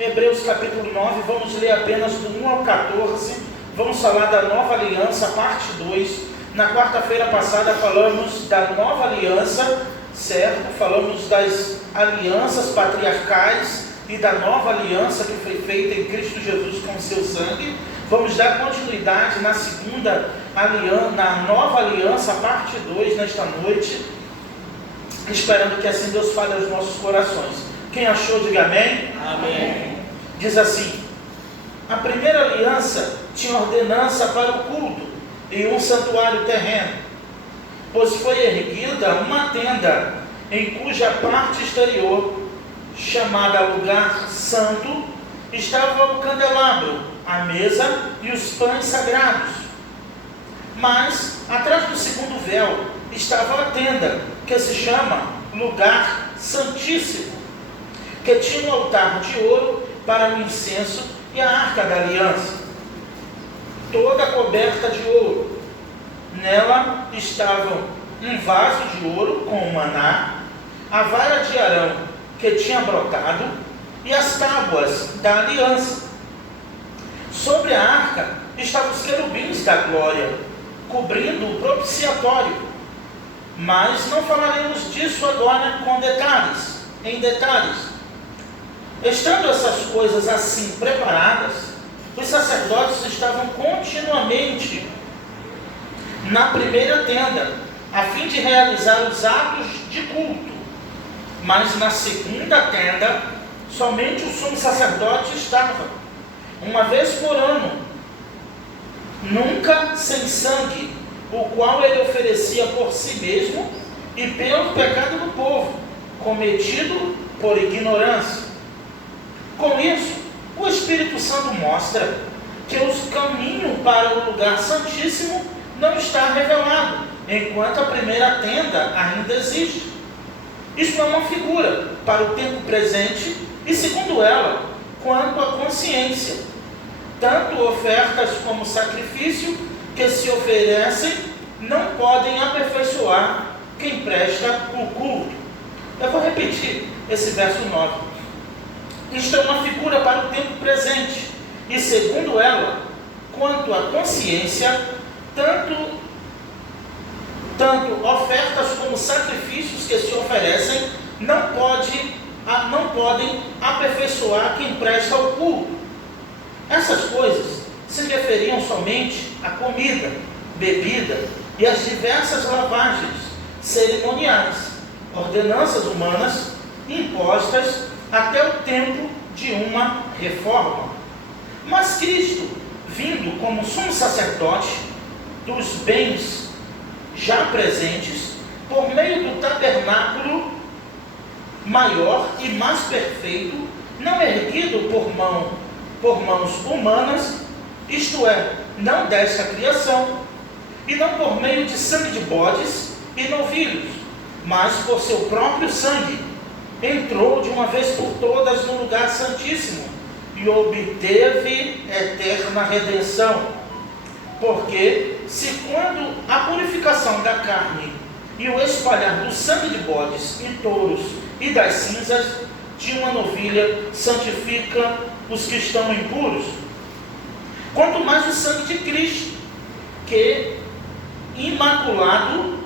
Hebreus capítulo 9, vamos ler apenas do 1 ao 14, vamos falar da nova aliança, parte 2. Na quarta-feira passada falamos da nova aliança, certo? Falamos das alianças patriarcais e da nova aliança que foi feita em Cristo Jesus com o seu sangue. Vamos dar continuidade na segunda aliança, na nova aliança, parte 2, nesta noite, esperando que assim Deus fale aos nossos corações. Quem achou, diga amém. Amém. Diz assim: a primeira aliança tinha ordenança para o culto e um santuário terreno, pois foi erguida uma tenda, em cuja parte exterior, chamada lugar santo, estava o candelabro, a mesa e os pães sagrados. Mas, atrás do segundo véu, estava a tenda, que se chama lugar santíssimo, que tinha um altar de ouro para o incenso e a arca da aliança, toda coberta de ouro. Nela estavam um vaso de ouro com o maná, a vara de Arão que tinha brotado e as tábuas da aliança. Sobre a arca estavam os querubins da glória, cobrindo o propiciatório. Mas não falaremos disso agora em detalhes. Estando essas coisas assim preparadas, os sacerdotes estavam continuamente na primeira tenda, a fim de realizar os atos de culto. Mas na segunda tenda, somente o sumo sacerdote estava, uma vez por ano, nunca sem sangue, o qual ele oferecia por si mesmo e pelo pecado do povo, cometido por ignorância. Com isso, o Espírito Santo mostra que o caminho para o lugar santíssimo não está revelado, enquanto a primeira tenda ainda existe. Isso é uma figura para o tempo presente e, segundo ela, quanto à consciência. Tanto ofertas como sacrifício que se oferecem não podem aperfeiçoar quem presta o culto. Eu vou repetir esse verso 9. Isto é uma figura para o tempo presente e, segundo ela, quanto à consciência, tanto ofertas como sacrifícios que se oferecem não podem aperfeiçoar quem presta o culto. Essas coisas se referiam somente à comida, bebida e às diversas lavagens cerimoniais, ordenanças humanas impostas até o tempo de uma reforma. Mas Cristo, vindo como sumo sacerdote dos bens já presentes, por meio do tabernáculo maior e mais perfeito, não erguido por mãos humanas, isto é, não desta criação, e não por meio de sangue de bodes e novilhos, mas por seu próprio sangue, entrou de uma vez por todas no lugar santíssimo e obteve eterna redenção. Porque se quando a purificação da carne e o espalhar do sangue de bodes e touros e das cinzas de uma novilha santifica os que estão impuros, quanto mais o sangue de Cristo, que, imaculado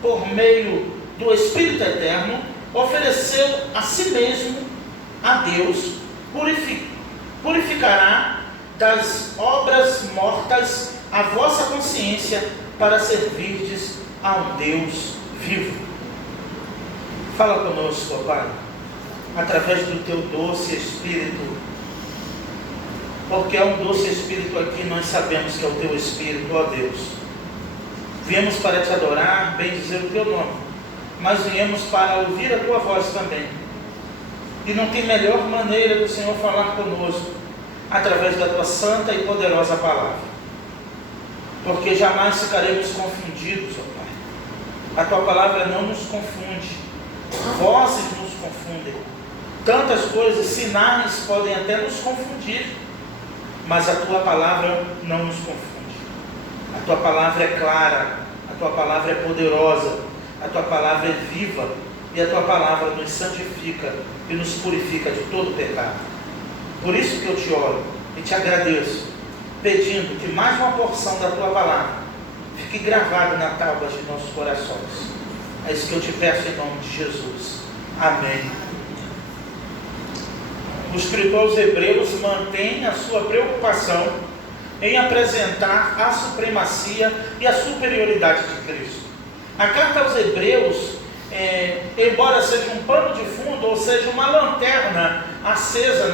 por meio do Espírito Eterno, ofereceu a si mesmo a Deus, purificará das obras mortas a vossa consciência para servirdes a um Deus vivo. Fala conosco, ó Pai, através do teu doce Espírito, porque é um doce Espírito aqui, nós sabemos que é o teu Espírito, ó Deus. Viemos para te adorar, bem dizer o teu nome, mas viemos para ouvir a tua voz também. E não tem melhor maneira do Senhor falar conosco através da tua santa e poderosa palavra, porque jamais ficaremos confundidos, ó Pai. A tua palavra não nos confunde, vozes nos confundem, tantas coisas, sinais podem até nos confundir, mas a tua palavra não nos confunde. A tua palavra é clara, a tua palavra é poderosa, a tua palavra é viva, e a tua palavra nos santifica e nos purifica de todo pecado. Por isso que eu te oro e te agradeço, pedindo que mais uma porção da tua palavra fique gravada na tábua de nossos corações. É isso que eu te peço em nome de Jesus. Amém. O escritor aos Hebreus mantém a sua preocupação em apresentar a supremacia e a superioridade de Cristo. A carta aos Hebreus, embora seja um pano de fundo, ou seja, uma lanterna acesa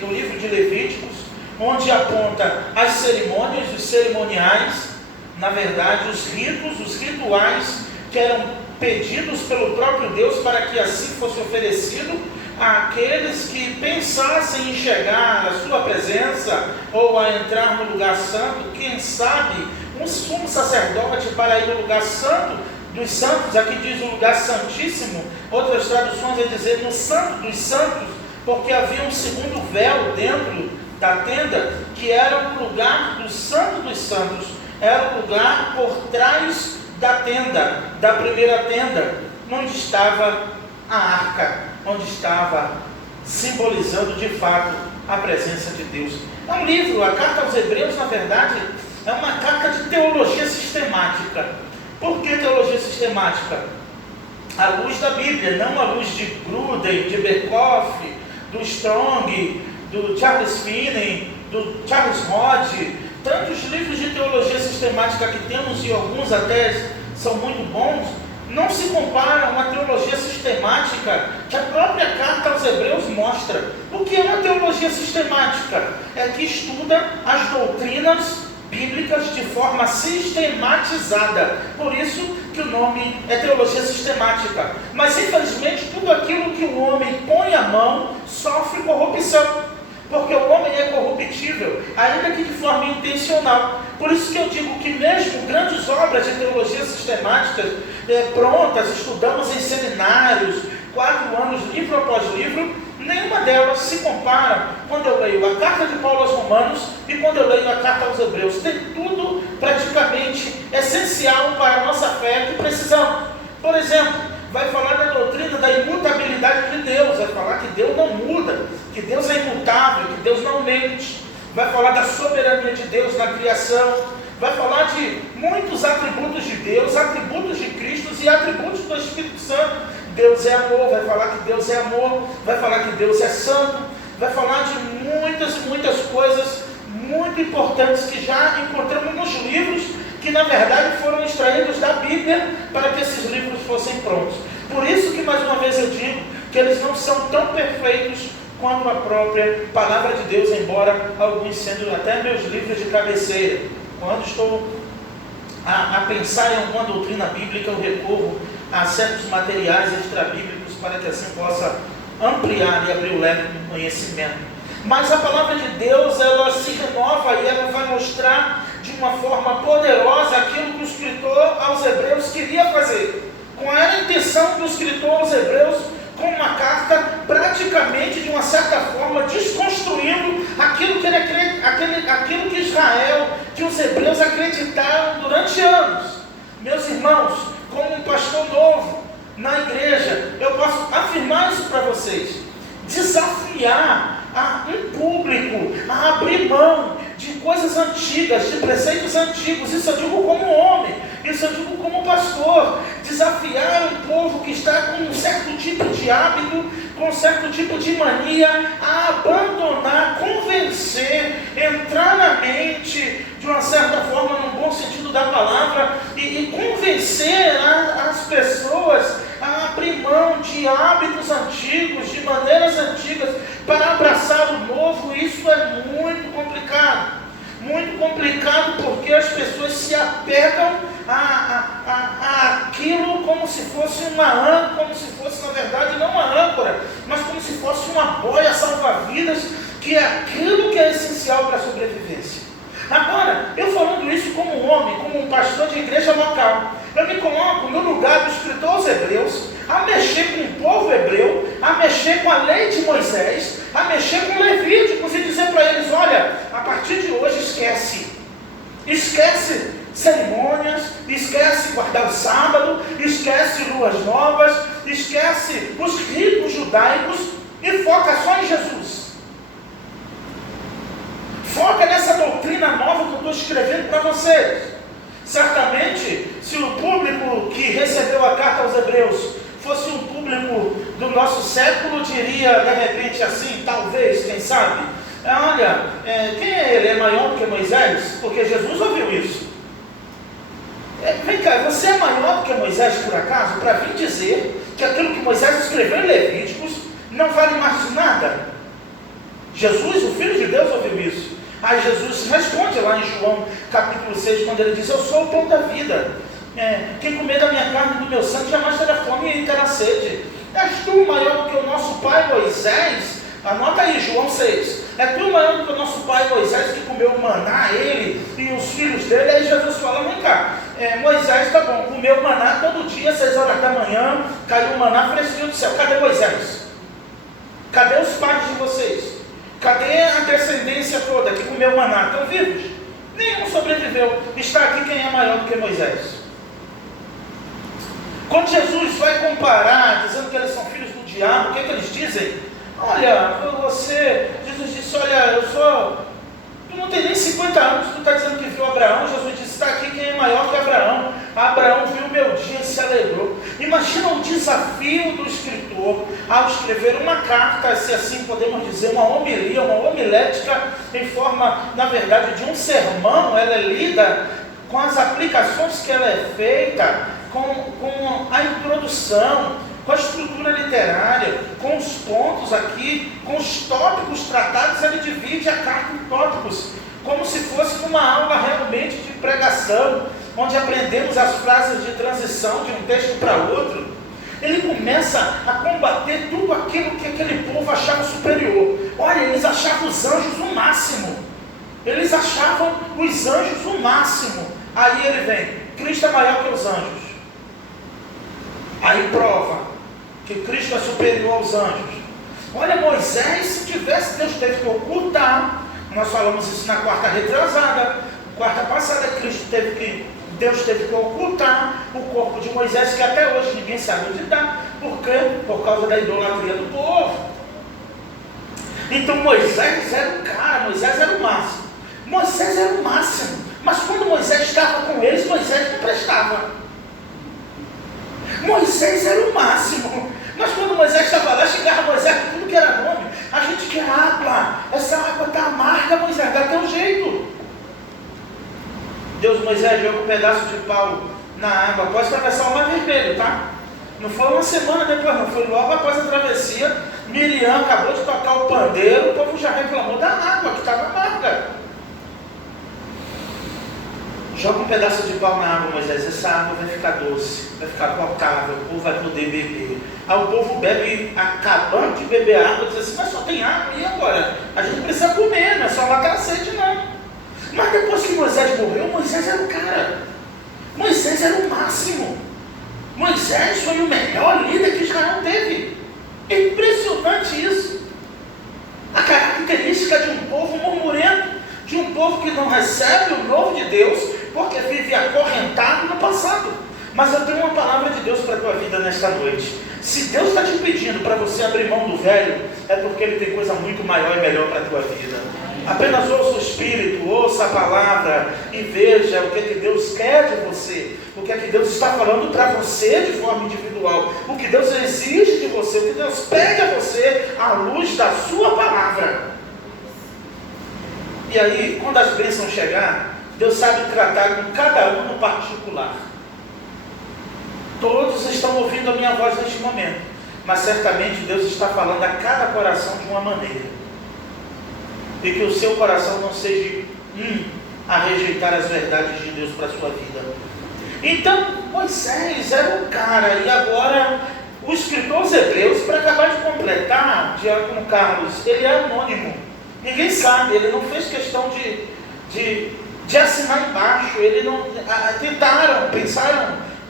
no livro de Levíticos, onde aponta as cerimônias, os cerimoniais, na verdade, os ritos, os rituais que eram pedidos pelo próprio Deus para que assim fosse oferecido àqueles que pensassem em chegar à sua presença ou a entrar no lugar santo. Quem sabe um sumo sacerdote para ir no lugar santo dos santos, aqui diz o lugar santíssimo, outras traduções é dizer no santo dos santos, porque havia um segundo véu dentro da tenda, que era o lugar do santo dos santos, era o lugar por trás da tenda, da primeira tenda, onde estava a arca, onde estava simbolizando de fato a presença de Deus. É um livro, a carta aos Hebreus, na verdade, é uma carta de teologia sistemática. Por que teologia sistemática? À luz da Bíblia, não à luz de Gruden, de Berkhoff, do Strong, do Charles Finney, do Charles Hodge. Tantos livros de teologia sistemática que temos, e alguns até são muito bons, não se compara a uma teologia sistemática que a própria carta aos Hebreus mostra. O que é uma teologia sistemática? É que estuda as doutrinas bíblicas de forma sistematizada. Por isso que o nome é teologia sistemática. Mas infelizmente tudo aquilo que o homem põe a mão sofre corrupção. Porque o homem é corruptível, ainda que de forma intencional. Por isso que eu digo que mesmo grandes obras de teologia sistemática prontas, estudamos em seminários, 4 anos, livro após livro, nenhuma delas se compara quando eu leio a carta de Paulo aos Romanos e quando eu leio a carta aos Hebreus. Tem tudo praticamente essencial para a nossa fé que precisamos. Por exemplo, vai falar da doutrina da imutabilidade de Deus, vai falar que Deus não muda, que Deus é imutável, que Deus não mente, vai falar da soberania de Deus na criação, vai falar de muitos atributos de Deus, atributos de Cristo e atributos do Espírito Santo. Deus é amor, vai falar que Deus é amor, vai falar que Deus é santo, vai falar de muitas coisas muito importantes que já encontramos nos livros, que na verdade foram extraídos da Bíblia para que esses livros fossem prontos. Por isso que mais uma vez eu digo que eles não são tão perfeitos quanto a própria palavra de Deus, embora alguns sendo até meus livros de cabeceira. Quando estou a pensar em alguma doutrina bíblica, eu recorro a certos materiais extrabíblicos para que assim possa ampliar e abrir o leque do conhecimento. Mas a palavra de Deus, ela se renova e ela vai mostrar de uma forma poderosa aquilo que o escritor aos Hebreus queria fazer. Qual era a intenção do escritor aos Hebreus com uma carta praticamente, de uma certa forma, desconstruindo aquilo que Israel, que os Hebreus acreditaram durante anos. Meus irmãos, como um pastor novo na igreja, eu posso afirmar isso para vocês, desafiar um público a abrir mão de coisas antigas, de preceitos antigos. Isso eu digo como homem, isso eu digo como pastor. Desafiar um povo que está com um certo tipo de hábito, com um certo tipo de mania, a abandonar, convencer, entrar na mente, de uma certa forma, no bom sentido da palavra, e convencer as pessoas a abrir mão de hábitos antigos, de maneiras antigas, para abraçar o novo. Isso é muito complicado. Muito complicado, porque as pessoas se apegam a aquilo como se fosse uma âncora, como se fosse, na verdade, não uma âncora, mas como se fosse uma boia salva-vidas, que é aquilo que é essencial para a sobrevivência. Agora, eu falando isso como um homem, como um pastor de igreja local, eu me coloco no lugar do escritor aos Hebreus, a mexer com o povo hebreu, a mexer com a lei de Moisés, a mexer com Levíticos e dizer para eles: olha, a partir de hoje esquece cerimônias, esquece guardar o sábado, esquece luas novas, esquece os ritos judaicos e foca só em Jesus. coloca nessa doutrina nova que eu estou escrevendo para vocês. Certamente, se o público que recebeu a carta aos Hebreus fosse um público do nosso século, diria de repente assim, talvez, quem sabe, olha, quem é ele? É maior do que Moisés? Porque Jesus ouviu isso. Vem cá, você é maior do que Moisés por acaso? Para vir dizer que aquilo que Moisés escreveu em Levíticos não vale mais de nada? Jesus, o Filho de Deus, ouviu isso. Aí Jesus responde lá em João capítulo 6, quando ele diz: eu sou o pão da vida. Quem comer da minha carne e do meu sangue jamais terá fome e terá sede. És tu maior do que o nosso pai Moisés? Anota aí, João 6. É tu maior do que o nosso pai Moisés, que comeu o maná, ele e os filhos dele. Aí Jesus fala: vem cá, Moisés, tá bom, comeu maná todo dia, 6 horas da manhã, caiu o maná fresquinho do céu. Cadê Moisés? Cadê os pais de vocês? Cadê a descendência toda que comeu maná? Estão vivos? Nenhum sobreviveu. Está aqui quem é maior do que Moisés. Quando Jesus vai comparar, dizendo que eles são filhos do diabo, o que eles dizem? Olha, Jesus disse, olha, tu não tem nem 50 anos, tu está dizendo que viu Abraão. Jesus disse, está aqui quem é maior que Abraão. Abraão viu o meu dia e se alegrou. Imagina o desafio do escritor ao escrever uma carta, se assim podemos dizer, uma homilia, uma homilética, em forma, na verdade, de um sermão. Ela é lida com as aplicações que ela é feita, com a introdução, com a estrutura literária, com os pontos aqui, com os tópicos tratados. Ele divide a carta em tópicos, como se fosse uma aula realmente de pregação, onde aprendemos as frases de transição de um texto para outro. Ele começa a combater tudo aquilo que aquele povo achava superior. Olha, eles achavam os anjos o máximo. Eles achavam os anjos o máximo. Aí ele vem, Cristo é maior que os anjos. Aí prova que Cristo é superior aos anjos. Olha, Moisés, se tivesse, Deus teve que ocultar. Nós falamos isso na quarta retrasada. Quarta passada, Deus teve que ocultar o corpo de Moisés, que até hoje ninguém sabe onde está. Por quê? Por causa da idolatria do povo. Então Moisés era o cara, Moisés era o máximo. Moisés era o máximo. Mas quando Moisés estava com eles, Moisés não prestava. Moisés era o máximo. Mas quando Moisés estava lá, chegava Moisés com tudo que era nome. A gente quer água. Essa água está amarga, Moisés, dá teu jeito. Deus, Moisés, joga um pedaço de pau na água após atravessar o Mar Vermelho, tá? Não foi uma semana depois, não. Foi logo após a travessia. Miriam acabou de tocar o pandeiro, o povo já reclamou da água, que estava amarga. Joga um pedaço de pau na água, Moisés, essa água vai ficar doce, vai ficar potável, o povo vai poder beber. Aí o povo bebe, acabando de beber água, diz assim, mas só tem água, e agora? A gente precisa comer, não é só matar a sede, não. Mas depois que Moisés morreu, Moisés era o cara. Moisés era o máximo. Moisés foi o melhor líder que Israel teve. É impressionante isso. A característica de um povo murmurento, de um povo que não recebe o novo de Deus, porque vive acorrentado no passado. Mas eu tenho uma palavra de Deus para a tua vida nesta noite. Se Deus está te pedindo para você abrir mão do velho, é porque Ele tem coisa muito maior e melhor para a tua vida. Apenas ouça o Espírito, ouça a palavra e veja o que é que Deus quer de você, o que é que Deus está falando para você de forma individual, o que Deus exige de você, o que Deus pede a você à luz da sua palavra. E aí, quando as bênçãos chegar, Deus sabe tratar com cada um no particular. Todos estão ouvindo a minha voz neste momento, mas certamente Deus está falando a cada coração de uma maneira. E que o seu coração não seja a rejeitar as verdades de Deus para a sua vida. Então, Moisés era um cara, e agora o escritor aos Hebreus, para acabar de completar, Diácono Carlos, ele é anônimo. Ninguém sabe, ele não fez questão de assinar embaixo. Ele não,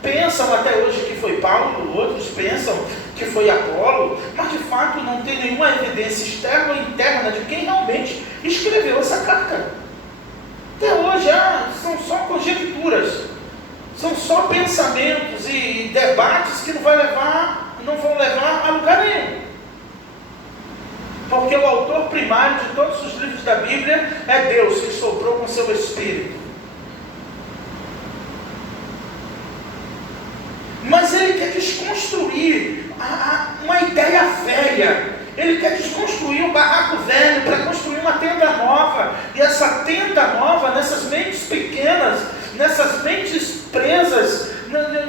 pensam até hoje que foi Paulo, outros pensam que foi Apolo, mas de fato não tem nenhuma evidência externa ou interna de quem realmente escreveu essa carta. Até hoje são só conjecturas, são só pensamentos e debates que não vão levar a lugar nenhum. porque o autor primário de todos os livros da Bíblia é Deus, que soprou com seu Espírito. Mas ele quer desconstruir uma ideia velha. Ele quer desconstruir um barraco velho para construir uma tenda nova. E essa tenda nova, nessas mentes pequenas, nessas mentes presas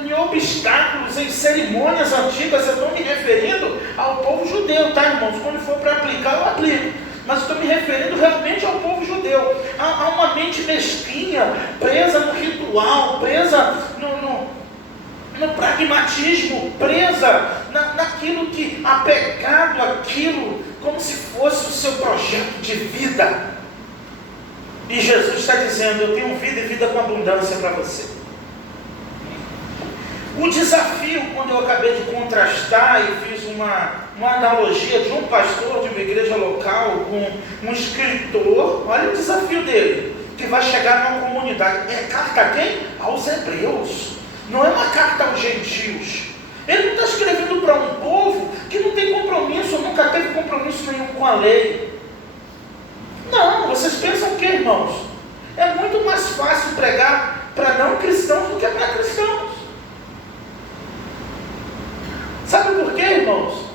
em obstáculos, em cerimônias antigas, eu estou me referindo ao povo judeu, tá, irmãos? Quando for para aplicar, eu aplico. Mas estou me referindo realmente ao povo judeu. Há uma mente mesquinha, presa no ritual, presa no pragmatismo, presa naquilo que, apegado àquilo, como se fosse o seu projeto de vida. E Jesus está dizendo: eu tenho vida e vida com abundância para você. O desafio, quando eu acabei de contrastar e fiz uma analogia de um pastor de uma igreja local com um escritor, olha o desafio dele, que vai chegar numa comunidade. É carta a quem? Aos hebreus. Não é uma carta aos gentios. Ele não está escrevendo para um povo que não tem compromisso, nunca teve compromisso nenhum com a lei. Não, vocês pensam o que, irmãos? É muito mais fácil pregar para não cristãos do que para cristãos. Sabe por quê, irmãos?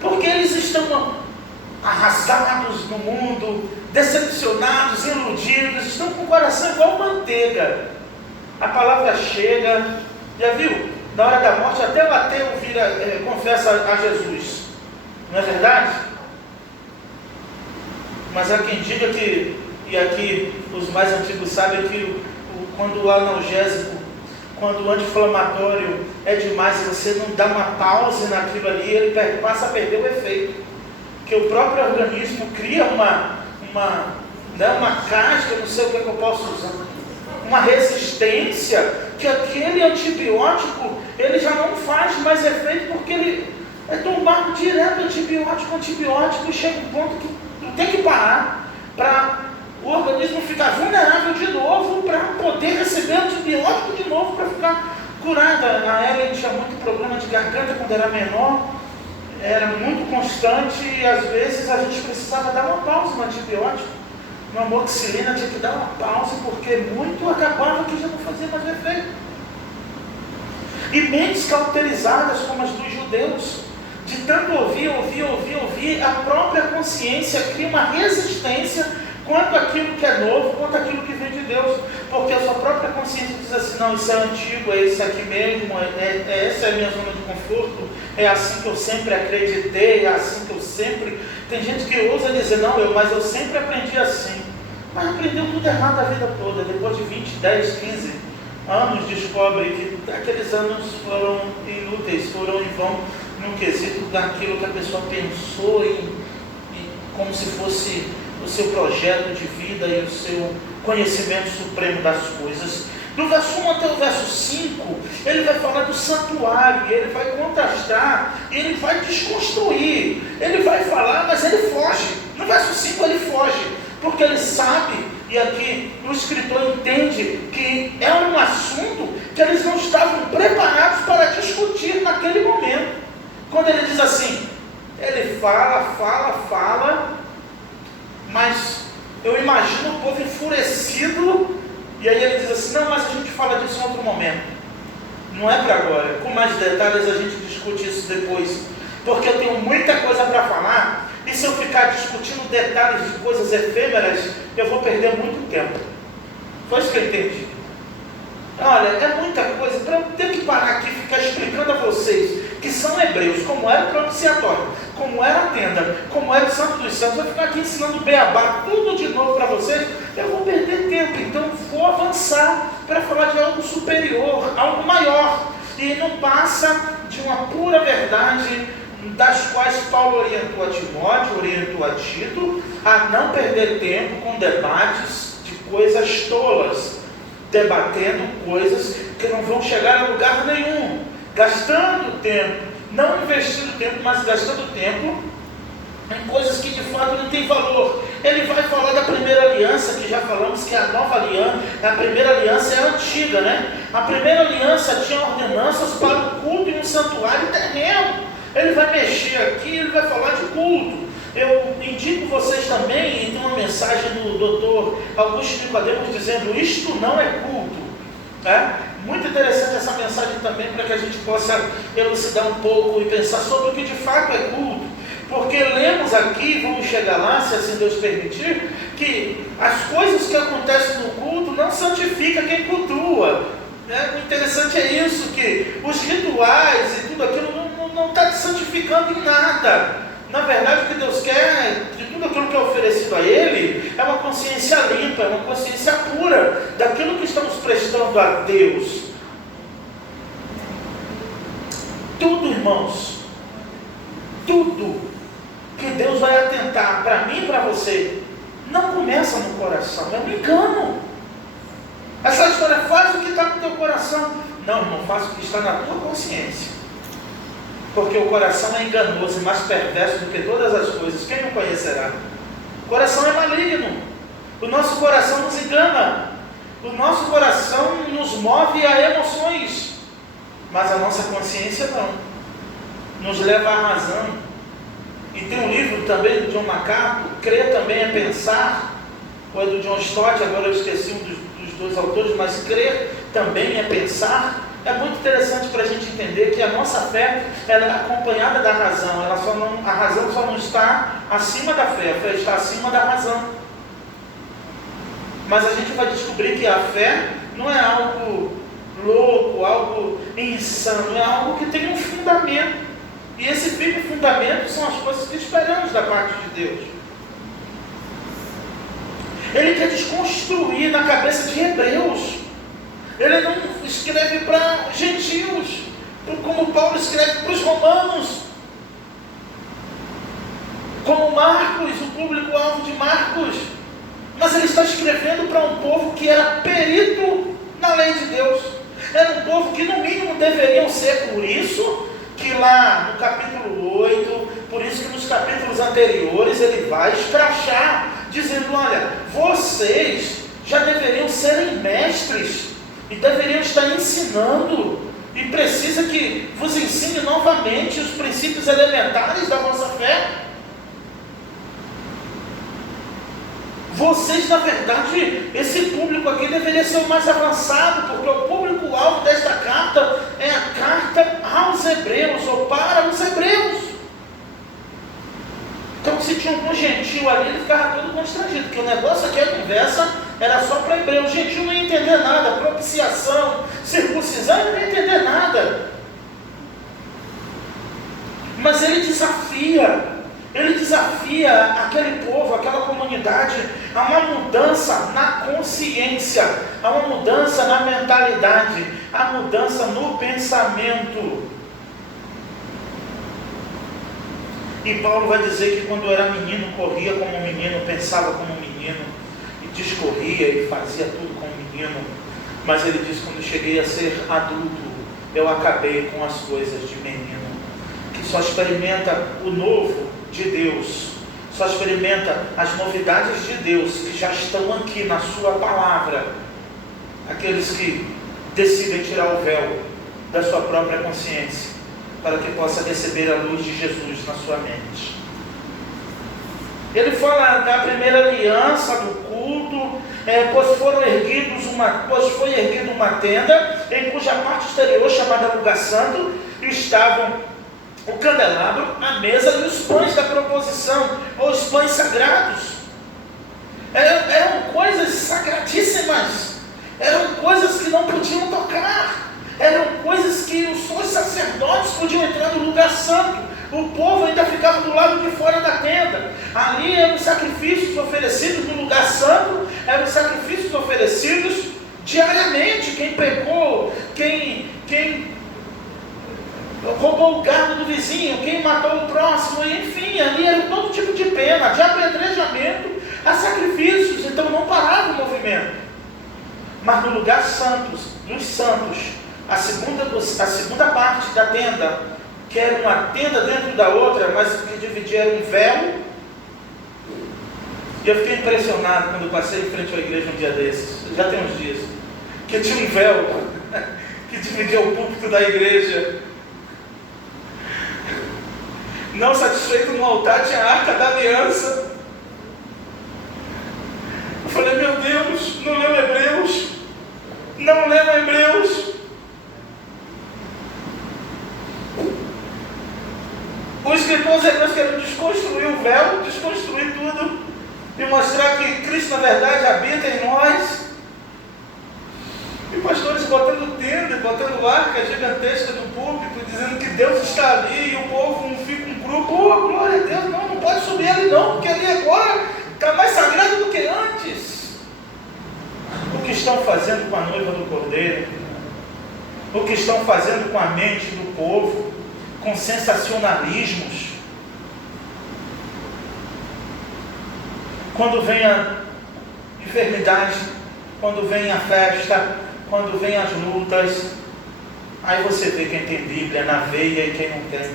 Porque eles estão arrasados no mundo, decepcionados, iludidos, estão com o coração igual manteiga. A palavra chega, já viu? Na hora da morte até o ateu confessa a Jesus. Não é verdade? Mas há quem diga que, e aqui os mais antigos sabem que quando o analgésico, quando o anti-inflamatório é demais, você não dá uma pausa naquilo ali, ele passa a perder o efeito. Que o próprio organismo cria uma casca, não sei o que eu posso usar, uma resistência, que aquele antibiótico, ele já não faz mais efeito, porque ele é tomado direto antibiótico, e chega um ponto que tem que parar, para o organismo ficar vulnerável de novo, para poder receber antibiótico de novo, para ficar curada. A Ellen tinha muito problema de garganta quando era menor, era muito constante, e às vezes a gente precisava dar uma pausa no antibiótico. Uma amoxicilina tinha que dar uma pausa, porque muito acabava que já não fazia mais efeito. E mentes cauterizadas como as dos judeus, de tanto ouvir, a própria consciência cria uma resistência quanto aquilo que é novo, quanto aquilo que vem de Deus, porque a sua própria consciência diz assim: não, isso é antigo, é isso aqui mesmo, essa é a minha zona de conforto, é assim que eu sempre acreditei, é assim que eu sempre... Tem gente que ousa dizer: não, mas eu sempre aprendi assim. Mas aprendeu tudo errado a vida toda. Depois de 20, 10, 15 anos, descobre que aqueles anos foram inúteis, foram em vão, no quesito daquilo que a pessoa pensou como se fosse o seu projeto de vida e o seu conhecimento supremo das coisas. Do verso 1 até o verso 5, ele vai falar do santuário, ele vai contrastar, ele vai desconstruir, ele vai falar, mas ele foge. No verso 5 ele foge, porque ele sabe, e aqui o escritor entende, que é um assunto que eles não estavam preparados para discutir naquele momento. Quando ele diz assim, ele fala, mas eu imagino o povo enfurecido. E aí ele diz assim: não, mas a gente fala disso em outro momento. Não é para agora. Com mais detalhes a gente discute isso depois. Porque eu tenho muita coisa para falar. E se eu ficar discutindo detalhes de coisas efêmeras, eu vou perder muito tempo. Foi isso que eu entendi. Olha, é muita coisa. Para eu ter que parar aqui e ficar explicando a vocês que são hebreus, como era o propiciatório, como era a tenda, como era o Santo dos Santos, eu vou ficar aqui ensinando beabá, tudo de novo para vocês, eu vou perder tempo. Então vou avançar para falar de algo superior, algo maior, e não passa de uma pura verdade, das quais Paulo orientou a Timóteo, orientou a Tito, a não perder tempo com debates de coisas tolas, debatendo coisas que não vão chegar a lugar nenhum, gastando tempo, não investindo tempo, mas gastando tempo em coisas que de fato não têm valor. Ele vai falar da primeira aliança, que já falamos que é a nova aliança, a primeira aliança é a antiga, né? A primeira aliança tinha ordenanças para o culto em um santuário terreno. Ele vai mexer aqui, ele vai falar de culto. Eu indico vocês também, e tem uma mensagem do Dr. Augusto Nicodemos dizendo: isto não é culto. Muito interessante essa mensagem também, para que a gente possa elucidar um pouco e pensar sobre o que de fato é culto. Porque lemos aqui, vamos chegar lá, se assim Deus permitir, que as coisas que acontecem no culto não santificam quem cultua. O interessante é isso, que os rituais e tudo aquilo não está te santificando em nada. Na verdade, o que Deus quer, de tudo aquilo que é oferecido a Ele, é uma consciência limpa, é uma consciência pura, daquilo que estamos prestando a Deus. Tudo, irmãos, tudo que Deus vai atentar para mim e para você, não começa no coração, é um engano. Essa história, faz o que está no teu coração. Não, irmão, faz o que está na tua consciência. Porque o coração é enganoso e mais perverso do que todas as coisas. Quem não conhecerá? O coração é maligno. O nosso coração nos engana. O nosso coração nos move a emoções. Mas a nossa consciência não. Nos leva à razão. E tem um livro também do John MacArthur, Crer Também é Pensar. Ou é do John Stott, agora eu esqueci um dos dois autores, mas Crer Também é Pensar. É muito interessante para a gente entender que a nossa fé, ela é acompanhada da razão. A razão só não está acima da fé, a fé está acima da razão. Mas a gente vai descobrir que a fé não é algo louco, algo insano, é algo que tem um fundamento. E esse firme fundamento são as coisas que esperamos da parte de Deus. Ele quer desconstruir na cabeça de Hebreus. Ele não escreve para gentios, como Paulo escreve para os romanos, como Marcos, o público-alvo de Marcos. Mas ele está escrevendo para um povo que era perito na lei de Deus. Era um povo que no mínimo deveriam ser. Por isso que lá no capítulo 8, por isso que nos capítulos anteriores ele vai escrachar, dizendo: olha, vocês já deveriam serem mestres e deveriam estar ensinando, e precisa que vos ensine novamente os princípios elementares da vossa fé. Vocês, na verdade, esse público aqui deveria ser o mais avançado, porque o público-alvo desta carta é a carta aos hebreus, ou para os hebreus. Então, se tinha algum gentil ali, ele ficava todo constrangido, porque o negócio aqui, a conversa, era só para hebreus. O gentil não ia entender nada, propiciação, circuncisão, ele não ia entender nada. Mas ele desafia aquele povo, aquela comunidade, a uma mudança na consciência, a uma mudança na mentalidade, a mudança no pensamento. E Paulo vai dizer que quando era menino, corria como um menino, pensava como um menino, e discorria e fazia tudo como um menino. Mas ele diz: quando cheguei a ser adulto, eu acabei com as coisas de menino. Que só experimenta o novo de Deus, só experimenta as novidades de Deus, que já estão aqui na sua palavra, aqueles que decidem tirar o véu da sua própria consciência, para que possa receber a luz de Jesus na sua mente. Ele fala da primeira aliança, do culto, pois foi erguida uma tenda, em cuja parte exterior, chamada lugar santo, estavam o candelabro, a mesa e os pães da proposição, ou os pães sagrados. Eram coisas sagradíssimas, eram coisas que não podiam tocar, eram coisas que os sacerdotes podiam entrar no lugar santo. O povo ainda ficava do lado de fora da tenda. Ali eram os sacrifícios oferecidos no lugar santo, eram os sacrifícios oferecidos diariamente. Quem pecou, quem roubou o gado do vizinho, quem matou o próximo, enfim, ali era todo tipo de pena, de apedrejamento a sacrifícios. Então não parava o movimento. Mas no lugar dos santos, a segunda parte da tenda, que era uma tenda dentro da outra, mas que dividia um véu. E eu fiquei impressionado quando passei em frente à igreja um dia desses, já tem uns dias, que tinha um véu que dividia o púlpito da igreja. Não satisfeito no altar, tinha a Arca da Aliança. Eu falei, meu Deus, não leu Hebreus? Não leu Hebreus? Os escritores hebreus querem desconstruir o véu, desconstruir tudo e mostrar que Cristo, na verdade, habita em nós. E pastores botando tenda, botando arca gigantesca do púlpito, dizendo que Deus está ali e o povo não fica um grupo. Oh, glória a Deus, não pode subir ali não, porque ali agora está mais sagrado do que antes. O que estão fazendo com a noiva do Cordeiro? O que estão fazendo com a mente do povo? Com sensacionalismos. Quando vem a enfermidade, quando vem a festa, quando vem as lutas, aí você vê quem tem Bíblia na veia e quem não tem.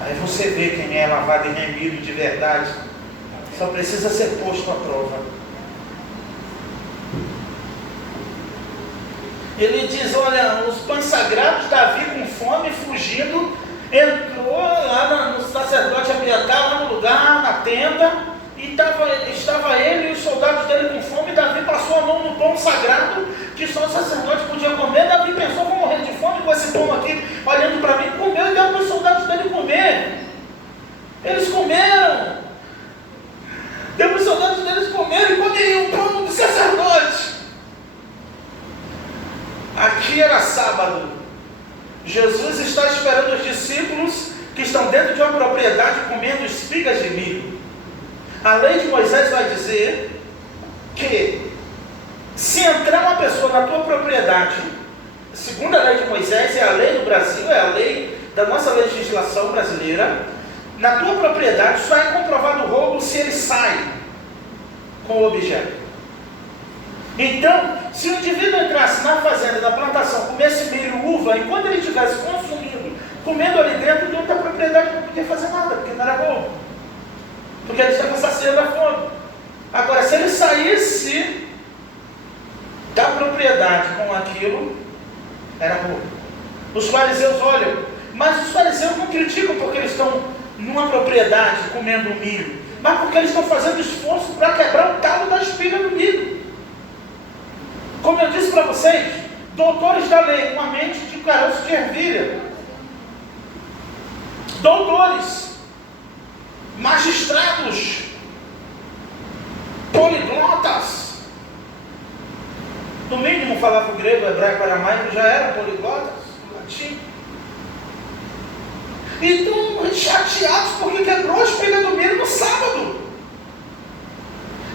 Aí você vê quem é lavado e remido de verdade. Só precisa ser posto à prova. Ele diz, olha, os pães sagrados, Davi com fome, fugindo, entrou lá no sacerdote Abiatar, lá no lugar, na tenda, e estava ele e os soldados dele com fome. Davi passou a mão no pão sagrado, que só o sacerdote podia comer. Davi pensou, vou morrer de fome com esse pão aqui, olhando para mim, comeu e deu para os soldados dele comer. Eles comeram. Deu para os soldados deles comerem e comiam o pão do sacerdote. Aqui era sábado. Jesus está esperando os discípulos que estão dentro de uma propriedade comendo espigas de milho. A lei de Moisés vai dizer que se entrar uma pessoa na tua propriedade, segundo a lei de Moisés, é a lei do Brasil, é a lei da nossa legislação brasileira, na tua propriedade só é comprovado o roubo se ele sai com o objeto. Então, se o indivíduo entrasse na fazenda, na plantação, comesse milho, uva, e quando ele estivesse consumindo, comendo ali dentro, o dono da propriedade não podia fazer nada, porque não era roubo. Porque ele estava saciando a fome. Agora, se ele saísse da propriedade com aquilo, era roubo. Os fariseus olham, mas os fariseus não criticam porque eles estão numa propriedade comendo milho, mas porque eles estão fazendo esforço para quebrar o talo da espiga do milho. Como eu disse para vocês, doutores da lei com a mente de caroço de ervilha, doutores, magistrados, poliglotas, no mínimo falava o grego, hebraico, aramaico, já eram poliglotas, o latim. Então, chateados porque quebrou a espiga do milho no sábado.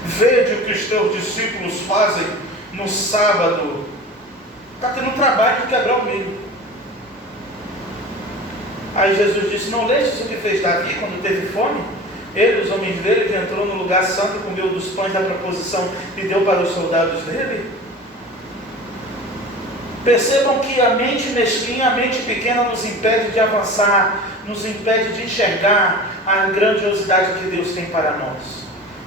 Vede o que os teus discípulos fazem no sábado. Está tendo trabalho de quebrar o milho. Aí Jesus disse, não leste o que fez Davi quando teve fome? Ele, os homens dele, que entrou no lugar santo e comeu dos pães da proposição e deu para os soldados dele? Percebam que a mente mesquinha, a mente pequena nos impede de avançar, nos impede de enxergar a grandiosidade que Deus tem para nós.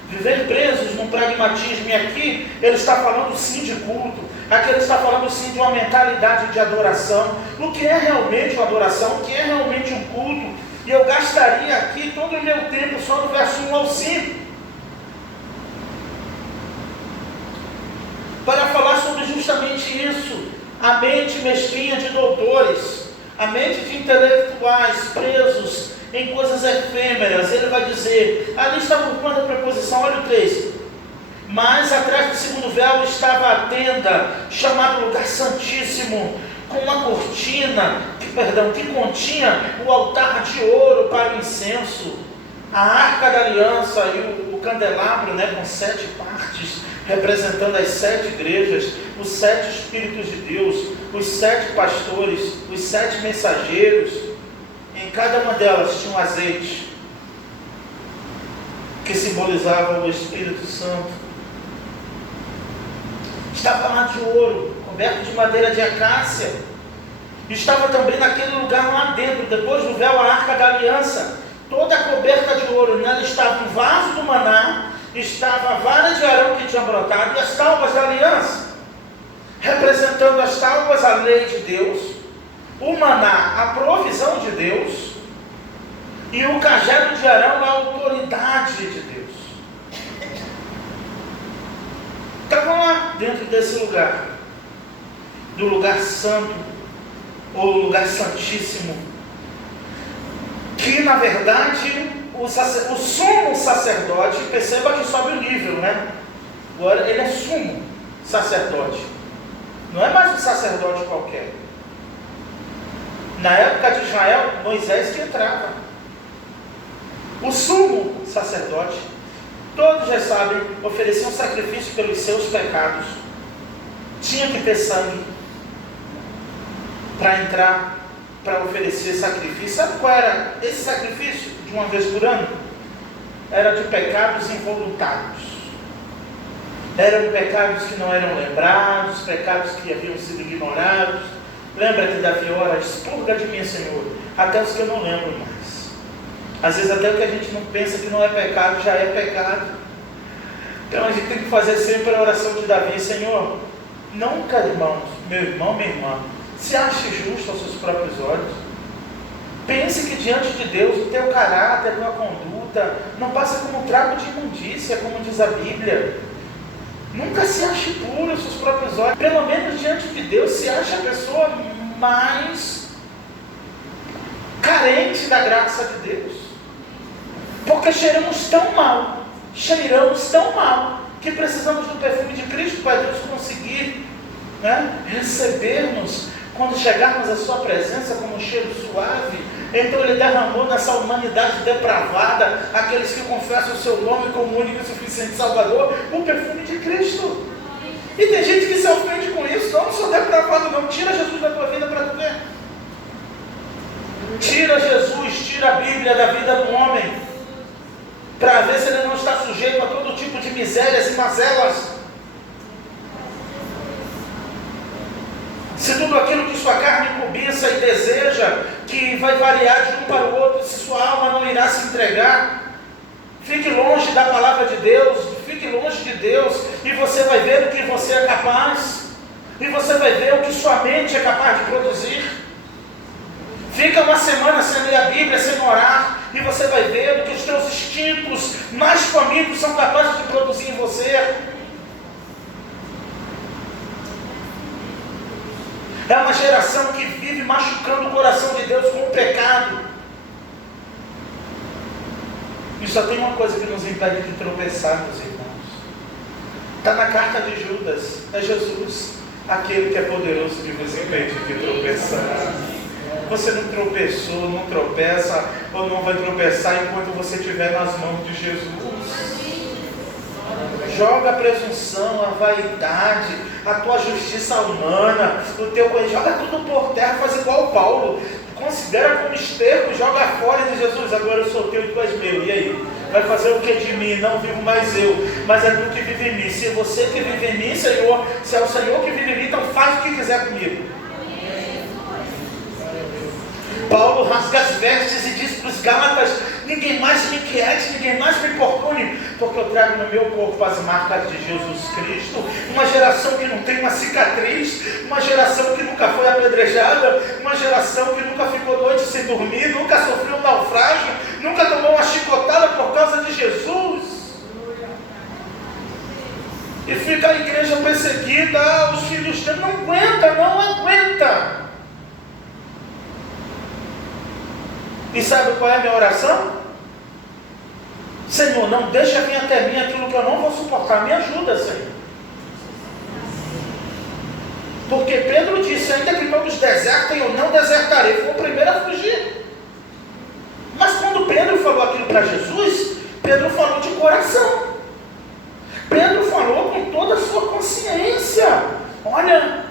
Viver presos num pragmatismo, e aqui ele está falando sim de culto, aqui ele está falando sim de uma mentalidade de adoração, o que é realmente uma adoração, o que é realmente um culto, e eu gastaria aqui todo o meu tempo só no verso 1 ao 5, para falar sobre justamente isso, a mente mesquinha de doutores, a mente de intelectuais presos em coisas efêmeras. Ele vai dizer, ali estava o plano da preposição, olha o 3, mas atrás do segundo véu estava a tenda, chamado lugar santíssimo, com uma cortina, que continha o altar de ouro para o incenso, a arca da aliança e o candelabro, com 7 partes, representando as 7 igrejas, os 7 Espíritos de Deus, os 7 pastores, os 7 mensageiros. Em cada uma delas tinha um azeite que simbolizava o Espírito Santo. Estava lá de ouro, coberto de madeira de acácia. Estava também naquele lugar lá dentro, depois do véu, a arca da aliança, toda coberta de ouro. Nela estava o vaso do maná, estava a vara de Arão que tinha brotado e as tábuas da aliança, representando as tábuas a lei de Deus, o maná, a provisão de Deus, E o cajado de Arão é a autoridade de Deus. Estavam lá dentro desse lugar, do lugar santo, ou lugar santíssimo, que na verdade o sumo sacerdote, perceba que sobe o nível, né? Agora ele é sumo sacerdote, não é mais um sacerdote qualquer. Na época de Israel, Moisés que entrava. O sumo sacerdote, todos já sabem, oferecia um sacrifício pelos seus pecados. Tinha que ter sangue para entrar, para oferecer sacrifício. Sabe qual era esse sacrifício de uma vez por ano? Era de pecados involuntários. Eram pecados que não eram lembrados, pecados que haviam sido ignorados. Lembra que Davi ora, expurga de mim, Senhor, até os que eu não lembro mais. Às vezes até o que a gente não pensa que não é pecado, já é pecado. Então a gente tem que fazer sempre a oração de Davi: Senhor, nunca, irmãos, meu irmão, minha irmã, se ache justo aos seus próprios olhos. Pense que diante de Deus o teu caráter, a tua conduta não passa como um trapo de imundícia, como diz a Bíblia. Nunca se ache puro aos seus próprios olhos. Pelo menos diante de Deus se acha a pessoa mais carente da graça de Deus. Porque cheiramos tão mal, que precisamos do perfume de Cristo para Deus conseguir, né, receber-nos quando chegarmos à sua presença como um cheiro suave. Então Ele derramou nessa humanidade depravada, aqueles que confessam o seu nome como único e suficiente Salvador, o perfume de Cristo. E tem gente que se ofende com isso: não sou depravado não. Tira Jesus da tua vida para tu ver. Tira Jesus, tira a Bíblia da vida do homem, para ver se ele não está sujeito a todo tipo de misérias e mazelas. Se tudo aquilo que sua carne cobiça e deseja, que vai variar de um para o outro, se sua alma não irá se entregar, fique longe da palavra de Deus, fique longe de Deus, e você vai ver o que você é capaz, e você vai ver o que sua mente é capaz de produzir. Fica uma semana sem ler a Bíblia, sem orar, e você vai ver o que os teus instintos mais famintos são capazes de produzir em você. É uma geração que vive machucando o coração de Deus com o pecado. E só tem uma coisa que nos impede de tropeçar, meus irmãos. Está na carta de Judas. É Jesus, aquele que é poderoso que vos impede de tropeçar. Você não tropeçou, não tropeça, ou não vai tropeçar enquanto você estiver nas mãos de Jesus. Joga a presunção, a vaidade, a tua justiça humana, o teu conhecimento, joga tudo por terra, faz igual Paulo, considera como esterco, joga fora e diz: Jesus, agora eu sou teu e tu és meu. E aí? Vai fazer o que de mim? Não vivo mais eu, mas é tu que vive em mim. Se é você que vive em mim, Senhor, se é o Senhor que vive em mim, então faz o que quiser comigo. Paulo rasga as vestes e diz para os Gálatas: ninguém mais me inquiete, ninguém mais me importune, porque eu trago no meu corpo as marcas de Jesus Cristo. Uma geração que não tem uma cicatriz, uma geração que nunca foi apedrejada, uma geração que nunca ficou noite sem dormir, nunca sofreu um naufrágio, nunca tomou uma chicotada por causa de Jesus. E fica a igreja perseguida, os filhos dele não aguenta. E sabe qual é a minha oração? Senhor, não deixa vir até mim aquilo que eu não vou suportar. Me ajuda, Senhor. Porque Pedro disse: ainda que todos desertem, eu não desertarei. Foi o primeiro a fugir. Mas quando Pedro falou aquilo para Jesus, Pedro falou de coração. Pedro falou com toda a sua consciência: olha,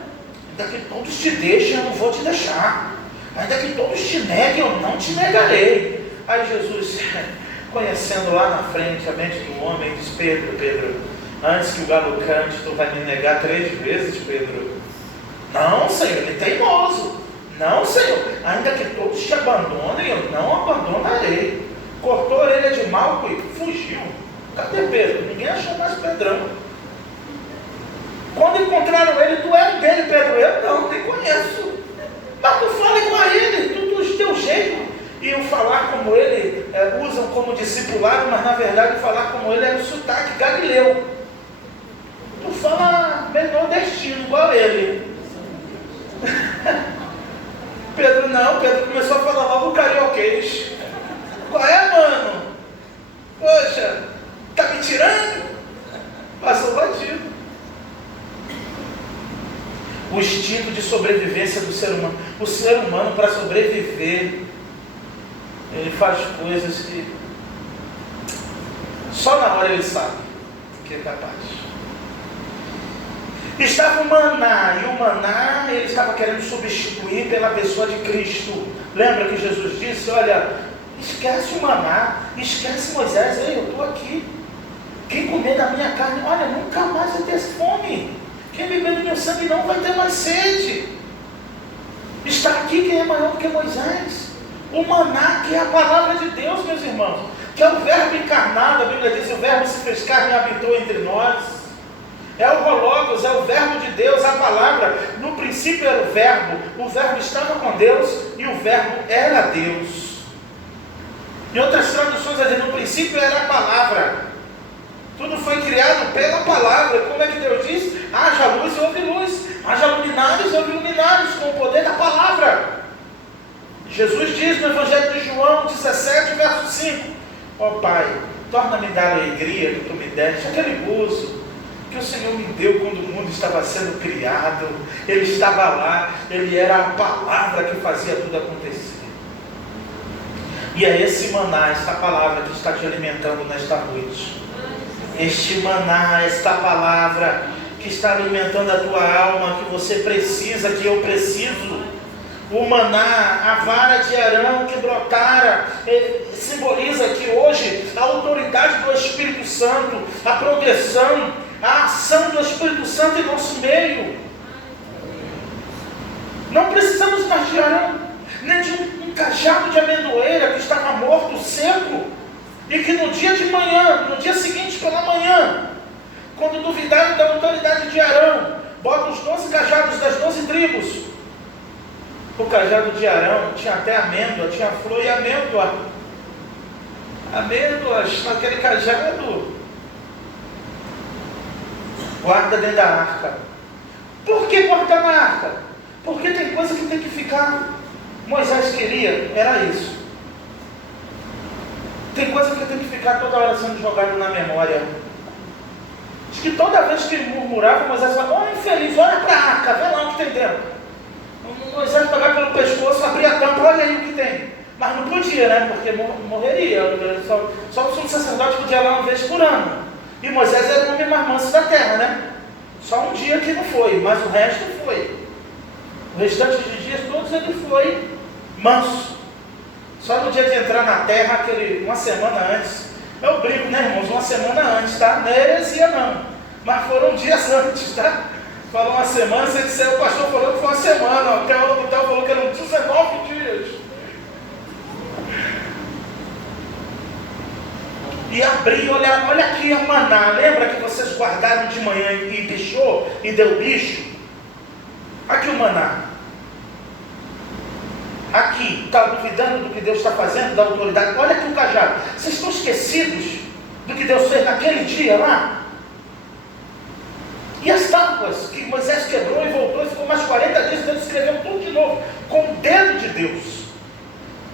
ainda que todos te deixem, eu não vou te deixar. Ainda que todos te neguem, eu não te negarei. Aí Jesus, conhecendo lá na frente a mente do homem, diz: Pedro, antes que o galo cante, tu vai me negar 3 vezes, Pedro. Não, Senhor, ele é teimoso. Não, Senhor, ainda que todos te abandonem, eu não abandonarei. Cortou a orelha de Malco e fugiu. Cadê Pedro? Ninguém achou mais Pedrão. Quando encontraram ele: tu é um dele, Pedro? Eu não, nem conheço. Mas tu fala igual a ele, tu do teu jeito. E o falar como ele usam como discipulado, mas na verdade falar como ele era o sotaque galileu. Tu fala bem nordestino, igual ele. Pedro começou a falar logo carioquês. Qual é, mano? Poxa, tá me tirando? Passou batido. O instinto de sobrevivência do ser humano. O ser humano, para sobreviver, ele faz coisas que só na hora ele sabe que é capaz. Estava o maná, e o maná ele estava querendo substituir pela pessoa de Cristo. Lembra que Jesus disse, olha, esquece o maná, esquece Moisés, ei, eu estou aqui. Quem comer da minha carne, olha, nunca mais vai ter fome. Quem beber do meu sangue não vai ter mais sede. Está aqui quem é maior do que Moisés. O maná, que é a palavra de Deus, meus irmãos, que é o verbo encarnado. A Bíblia diz, o verbo se fez carne e habitou entre nós. É o Hologos, é o verbo de Deus, a palavra. No princípio era o verbo estava com Deus e o verbo era Deus. Em outras traduções, no princípio era a palavra. Tudo foi criado pela palavra. Como é que Deus diz? Haja luz e houve luz. Haja luminares e houve luminares, com o poder da palavra. Jesus diz no Evangelho de João 17, verso 5: ó Pai, torna-me dar a alegria que tu me deste, aquele gozo que o Senhor me deu quando o mundo estava sendo criado. Ele estava lá, ele era a palavra que fazia tudo acontecer. E é esse maná, esta palavra que está te alimentando nesta noite. Este maná, esta palavra que está alimentando a tua alma, que você precisa, que eu preciso. O maná, a vara de Arão que brotara, simboliza aqui hoje a autoridade do Espírito Santo, a proteção, a ação do Espírito Santo em nosso meio. Não precisamos mais de Arão, nem de um cajado de amendoeira que estava morto, seco, e que no dia de manhã, no dia seguinte pela manhã, quando duvidaram da autoridade de Arão, bota os 12 cajados das 12 tribos. O cajado de Arão tinha até amêndoa, tinha flor e amêndoa. Amêndoas naquele cajado. Guarda dentro da arca. Por que guardar na arca? Porque tem coisa que tem que ficar. Moisés queria, era isso. Tem coisa que tem que ficar toda hora sendo jogado na memória. Diz que toda vez que ele murmurava, Moisés falava, olha infeliz, olha para a arca, vê lá o que tem dentro. Moisés pegava pelo pescoço, abria a tampa, olha aí o que tem. Mas não podia, né? Porque morreria. Só o sumo sacerdote podia ir lá uma vez por ano. E Moisés era o homem mais manso da terra, né? Só um dia que não foi, mas o resto foi. O restante dos dias todos ele foi manso. Só no dia de entrar na terra, uma semana antes. Eu brinco, né, irmãos? Uma semana antes, tá? Não é heresia, não. Mas foram dias antes, tá? Falou uma semana, você disse, o pastor falou que foi uma semana, o teólogo falou que eram 19 dias. E abri, olha aqui a maná, lembra que vocês guardaram de manhã e deixou, e deu bicho? Aqui o maná. Aqui, está duvidando do que Deus está fazendo, da autoridade? Olha aqui o cajado. Vocês estão esquecidos do que Deus fez naquele dia lá? E as tábuas que Moisés quebrou e voltou e ficou mais 40 dias, Deus escreveu tudo de novo, com o dedo de Deus.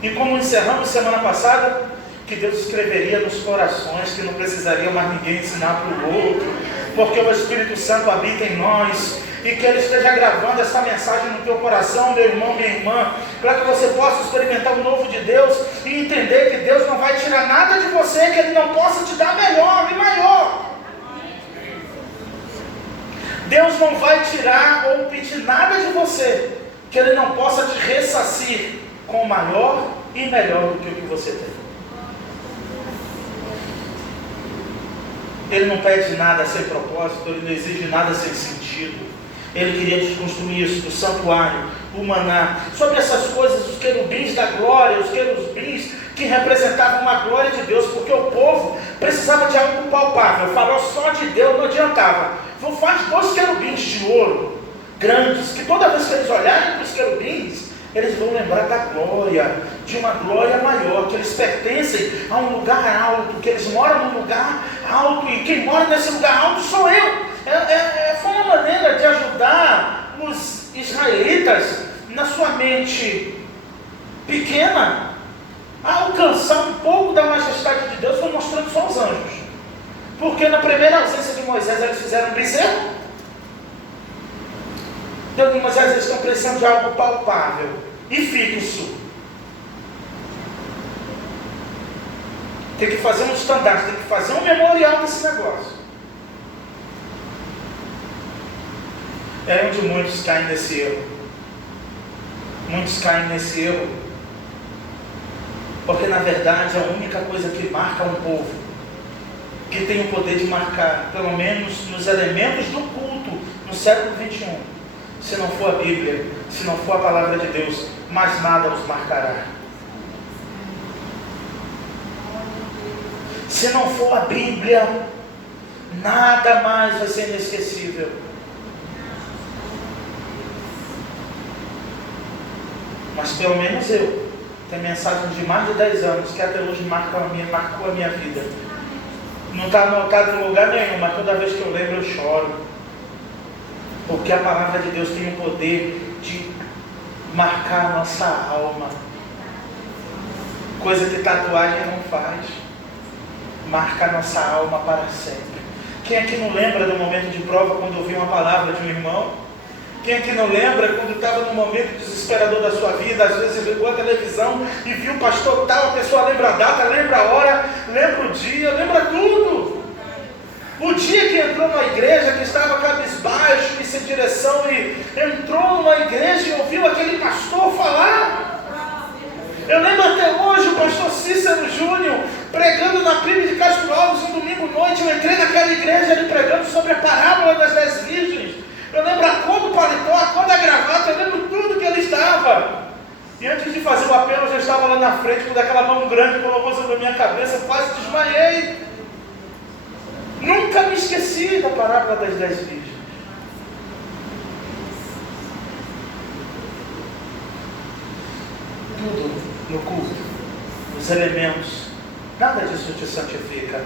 E como encerramos semana passada, que Deus escreveria nos corações, que não precisaria mais ninguém ensinar para o outro, porque o Espírito Santo habita em nós, e que Ele esteja gravando essa mensagem no teu coração, meu irmão, minha irmã, para que você possa experimentar o novo de Deus, e entender que Deus não vai tirar nada de você, que Ele não possa te dar melhor e maior. Deus não vai tirar ou pedir nada de você, que Ele não possa te ressarcir com maior e melhor do que o que você tem. Ele não pede nada sem propósito, Ele não exige nada sem sentido. Ele queria desconstruir isso do santuário, o maná. Sobre essas coisas, os querubins da glória, os querubins que representavam uma glória de Deus, porque o povo precisava de algo palpável. Falou só de Deus, não adiantava. Faz 2 querubins de ouro, grandes, que toda vez que eles olharem para os querubins, eles vão lembrar da glória, de uma glória maior, que eles pertencem a um lugar alto, que eles moram num lugar alto, e quem mora nesse lugar alto sou eu. Foi uma maneira de ajudar os israelitas, na sua mente pequena, a alcançar um pouco da majestade de Deus, foi mostrando só os anjos. Porque na primeira ausência de Moisés, eles fizeram um bezerro. Então, mas às vezes estão precisando de algo palpável e fixo. Tem que fazer um estandarte, tem que fazer um memorial desse negócio. É onde muitos caem nesse erro. Muitos caem nesse erro. Porque na verdade a única coisa que marca um povo, que tem o poder de marcar, pelo menos nos elementos do culto, no século 21, se não for a Bíblia, se não for a palavra de Deus, mais nada os marcará. Se não for a Bíblia, nada mais vai ser inesquecível. Mas pelo menos eu tenho mensagens de mais de 10 anos que até hoje marcou a minha vida. Não está anotado em lugar nenhum, mas toda vez que eu lembro eu choro. Porque a palavra de Deus tem o poder de marcar a nossa alma. Coisa que tatuagem não faz. Marca a nossa alma para sempre. Quem aqui não lembra do momento de prova quando ouviu uma palavra de um irmão? Quem aqui não lembra quando estava num momento desesperador da sua vida, às vezes ligou a televisão e viu o pastor tal, a pessoa lembra a data, lembra a hora, lembra o dia, lembra tudo. O dia que entrou numa igreja, que estava cabisbaixo e sem direção, e entrou numa igreja e ouviu aquele pastor falar. Eu lembro até hoje o pastor Cícero Júnior pregando na PIB de Castro Alves um domingo à noite. Eu entrei naquela igreja ali pregando sobre a parábola das 10 virgens. Eu lembro a cor do paletó, a cor da gravata, eu lembro tudo que ele estava. E antes de fazer o apelo, eu já estava lá na frente, quando aquela mão grande colocou sobre a minha cabeça, eu quase desmaiei. Nunca me esqueci da parábola das 10 virgens. Tudo no culto, os elementos, nada disso te santifica.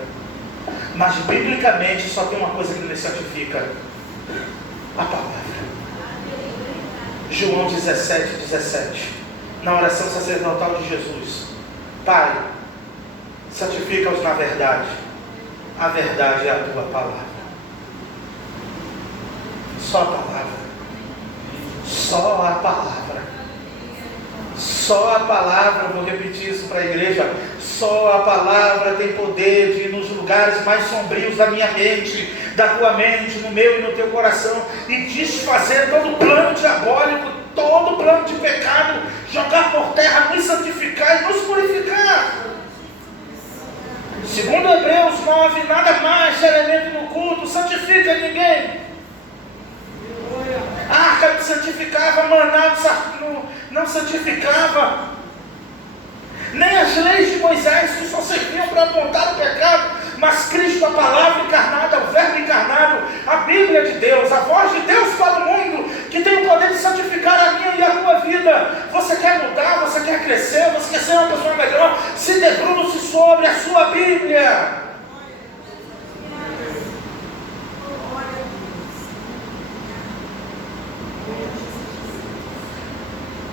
Mas biblicamente só tem uma coisa que nos santifica: a palavra. João 17, na oração sacerdotal de Jesus: Pai, santifica-os na verdade. A verdade é a tua palavra. Só a palavra. Só a palavra. Só a palavra, vou repetir isso para a igreja. Só a palavra tem poder de ir nos lugares mais sombrios da minha mente, da tua mente, no meu e no teu coração, e desfazer todo plano diabólico, todo plano de pecado, jogar por terra, nos santificar e nos purificar. Segundo Hebreus 9, nada mais de elemento no culto santifica ninguém. A arca não santificava, maná não santificava, nem as leis de Moisés, que só serviam para apontar o pecado, mas Cristo, a palavra encarnada, o verbo encarnado, a Bíblia de Deus, a voz de Deus para o mundo, que tem o poder de santificar a minha e a tua vida. Você quer mudar, você quer crescer, você quer ser uma pessoa melhor, se debruce sobre a sua Bíblia.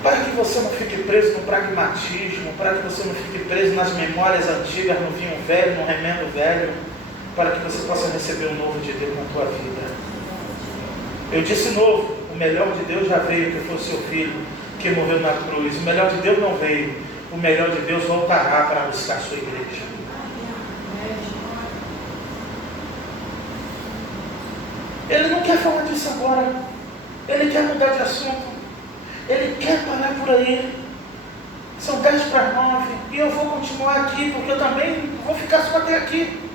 Para que você não fique preso no pragmatismo, para que você não fique preso nas memórias antigas, no vinho velho, no remendo velho, para que você possa receber o novo de Deus na tua vida. Eu disse novo, o melhor de Deus já veio, que foi o seu filho, que morreu na cruz. O melhor de Deus não veio, o melhor de Deus voltará para buscar a sua igreja. Ele não quer falar disso agora, ele quer mudar de assunto. Ele quer parar por aí. São 10 para 9. E eu vou continuar aqui, porque eu também vou ficar só até aqui.